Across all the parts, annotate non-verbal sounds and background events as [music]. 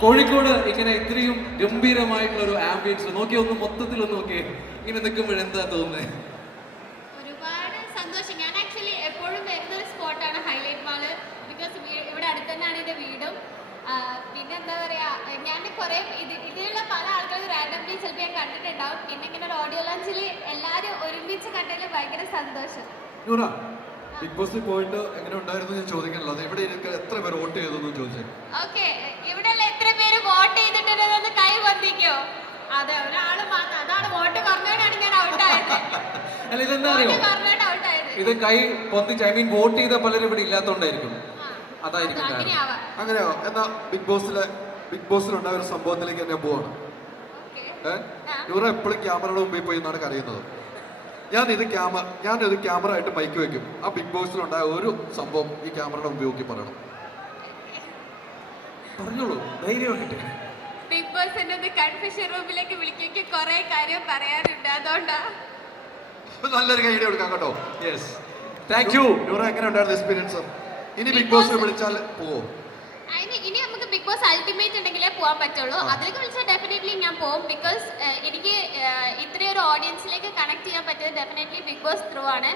കോഴിക്കോട് ഇങ്ങനെ ഇത്രയും ഗംഭീരമായിട്ടുള്ള ഒരു ആംബിയൻസ് നോക്കി ഒന്ന് മൊത്തത്തിൽ ഒന്ന് നോക്കിയേ. ഇങ്ങനെ നിൽക്കുമ്പോൾ എന്താ തോന്നുന്നത് ഒരുപാട് സന്തോഷം. ഞാൻ ആക്ച്വലി എപ്പോഴും വരുന്ന ഒരു സ്പോട്ടാണ് ഹൈലൈറ്റ് മാൾ ബിക്കോസ് ഇവിടെ അടുത്ത് തന്നെയാണ് എന്റെ വീടും. പിന്നെ എന്താ പറയാ ഞാൻ കുറെ ഇത് ഇതിലുള്ള പല ആൾക്കാരും റാൻഡംലി ചിലപ്പോൾ ഞാൻ കണ്ടിട്ടുണ്ടാവും. പിന്നെ ഇങ്ങനെ ഒരു ഓഡിയോ ലോഞ്ചിൽ എല്ലാവരും ഒരുമിച്ച് കണ്ടതിൽ ഭയങ്കര സന്തോഷം. ബിഗ് ബോസിൽ പോയിട്ട് എങ്ങനെ ഉണ്ടായിരുന്നു ഞാൻ ചോദിക്കാനുള്ളത്. എവിടെ എത്ര പേര് വോട്ട് ചെയ്തു ചോദിച്ചേ. ഓക്കെ ഇവിടെയുള്ള എത്ര പേര് വോട്ട് ചെയ്തിട്ടുണ്ടെന്ന് കൈ വന്ദിക്കോ അതെ ഒരാൾ മാത്രം അതാണ് വോട്ട് പറഞ്ഞോണ്ടാണ് ഞാൻ ഔട്ടായത് അല്ല ഇതെന്താ അറിയോ? വോട്ട് ഔട്ട് ആയത്. ഇത് കൈ പൊന്തിച്ച് ഐ മീൻ വോട്ട് ചെയ്ത പലരും ഇവിടെ ഇല്ലാത്തോണ്ടായിരിക്കും. അതായിരിക്കും. അങ്ങനെയാവാം. അങ്ങനെയോ? എന്നാ ബിഗ് ബോസിലെ ബിഗ് ബോസിൽ ഉണ്ടായ ഒരു സംഭവത്തിലേക്ക് തന്നെ പോവാണ്. ഇവരെ. എപ്പോഴും ക്യാമറയുടെ മുമ്പിൽ പോയി എന്നാണ് കരയുന്നത്. ഞാൻ ഇത് ക്യാമറ ഞാൻ ഇത് ക്യാമറ ആയിട്ട് മൈക്ക് വെക്കും. ആ ബിഗ് ബോസിലുണ്ടായ ഒരു സംഭവം ഈ ക്യാമറയുടെ മുമ്പിൽ നോക്കി പറയണം. പറഞ്ഞോളൂ ധൈര്യമായിട്ട് ബിഗ് ബോസ് എന്നെ ഒന്ന് കൺഫ്യൂഷൻ റൂമിലേക്ക് വിളിക്കുക കുറെ കാര്യം പറയാനുണ്ട് അതുകൊണ്ടാ. നല്ലൊരു ഗൈഡ് കൊടുക്കാം കേട്ടോ. യെസ് താങ്ക് യു ഇവിടെ എങ്ങനെ ഉണ്ടായിരുന്നു എക്സ്പീരിയൻസ് ഇനി ബിഗ് ബോസ് വിളിച്ചാൽ പോവോ? ഇനി നമുക്ക് ബിഗ് ബോസ് അൾട്ടിമേറ്റ് ഉണ്ടെങ്കിലേ പോകാൻ പറ്റുള്ളൂ. അതിലേക്ക് വിളിച്ചാൽ ഡെഫിനറ്റ്ലി ഞാൻ പോകും ബിക്കോസ് എനിക്ക് ഇത്രയൊരു ഓഡിയൻസിലേക്ക് കണക്ട് ചെയ്യാൻ പറ്റിയത് ഡെഫിനറ്റ്ലി ബിഗ് ബോസ് ത്രൂ ആണ്.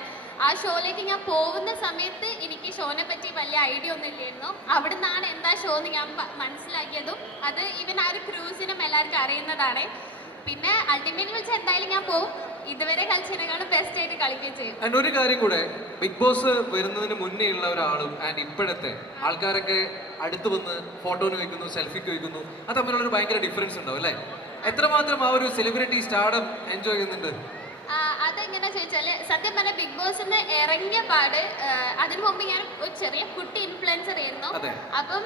ആ ഷോയിലേക്ക് ഞാൻ പോകുന്ന സമയത്ത് എനിക്ക് ഷോനെ പറ്റി വലിയ ഐഡിയ ഒന്നും ഇല്ലായിരുന്നു. അവിടെ നിന്നാണ് എന്താ ഷോ എന്ന് ഞാൻ മനസ്സിലാക്കിയതും അത് ഇവൻ ആ ഒരു ക്രൂസിനും എല്ലാവർക്കും അറിയുന്നതാണ്. പിന്നെ അൾട്ടിമേറ്റ് വിളിച്ചാൽ എന്തായാലും ഞാൻ പോകും ഇതുവരെ കളിച്ചതിനേക്കാളും ബെസ്റ്റ് ആയിട്ട് കളിക്കുകയും ചെയ്യും. ആൻഡ് ഒരു കാര്യം കൂടെ ബിഗ് ബോസ് വരുന്നതിന് മുന്നേ ഉള്ള ഒരാളും ആൻഡ് ഇപ്പോഴത്തെ ആൾക്കാരൊക്കെ അടുത്ത് വന്ന് ഫോട്ടോന് വയ്ക്കുന്നു സെൽഫിക്ക് വയ്ക്കുന്നു അത് തമ്മിലുള്ള ഒരു ഭയങ്കര ഡിഫറൻസ് ഉണ്ടാവും അല്ലേ? എത്രമാത്രം ആ ഒരു സെലിബ്രിറ്റി സ്റ്റാർഡം എൻജോയ് ചെയ്യുന്നുണ്ട്? സത്യം പറഞ്ഞ ബിഗ് ബോസിൽ ഇറങ്ങിയ പാട് അതിനു മുമ്പ് ഞാൻ ഒരു ചെറിയ കുട്ടി ഇൻഫ്ലുവൻസർ ആയിരുന്നു. അപ്പം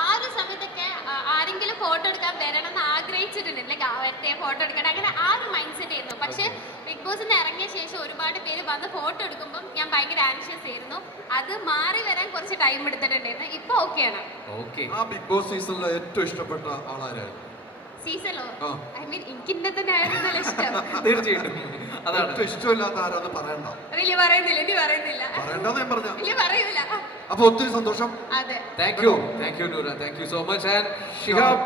ആ ഒരു സമയത്തൊക്കെ ആരെങ്കിലും ഫോട്ടോ എടുക്കാൻ വരണം എന്ന് ആഗ്രഹിച്ചിട്ടുണ്ട് ലൈക്ക് അവരുടെ ഫോട്ടോ എടുക്കണം അങ്ങനെ ആ ഒരു മൈൻഡ് സെറ്റ് ആയിരുന്നു. പക്ഷെ ബിഗ് ബോസിന്ന് ഇറങ്ങിയ ശേഷം ഒരുപാട് പേര് വന്ന് ഫോട്ടോ എടുക്കുമ്പോൾ ഞാൻ ഭയങ്കര ആൻഷ്യസ് ആയിരുന്നു. അത് മാറി വരാൻ കുറച്ച് ടൈം എടുത്തിട്ടുണ്ടായിരുന്നു. ഇപ്പൊ ഓക്കെയാണ് ഓക്കെ. ആ ബിഗ് ബോസ് സീസണിലെ ഏറ്റവും ഇഷ്ടപ്പെട്ട ആളാരായിരുന്നു? സീസണോ ഐ മീൻ എനിക്ക് ഇന്നെ തന്നെ ആയിരുന്നു ഇഷ്ടം. [laughs] തീർച്ചയായിട്ടും. അതാണ്. ഇഷ്ടമില്ലാത്ത ആരാന്ന് പറയണ്ട. വലിയ പറയുന്നില്ല ഇനി പറയുന്നില്ല. പറയണ്ടെന്ന് ഞാൻ പറഞ്ഞ വലിയ പറയൂല. അപ്പൊ ഒത്തിരി സന്തോഷം. അതെ. Thank you thank you Noora thank you so much and Shihab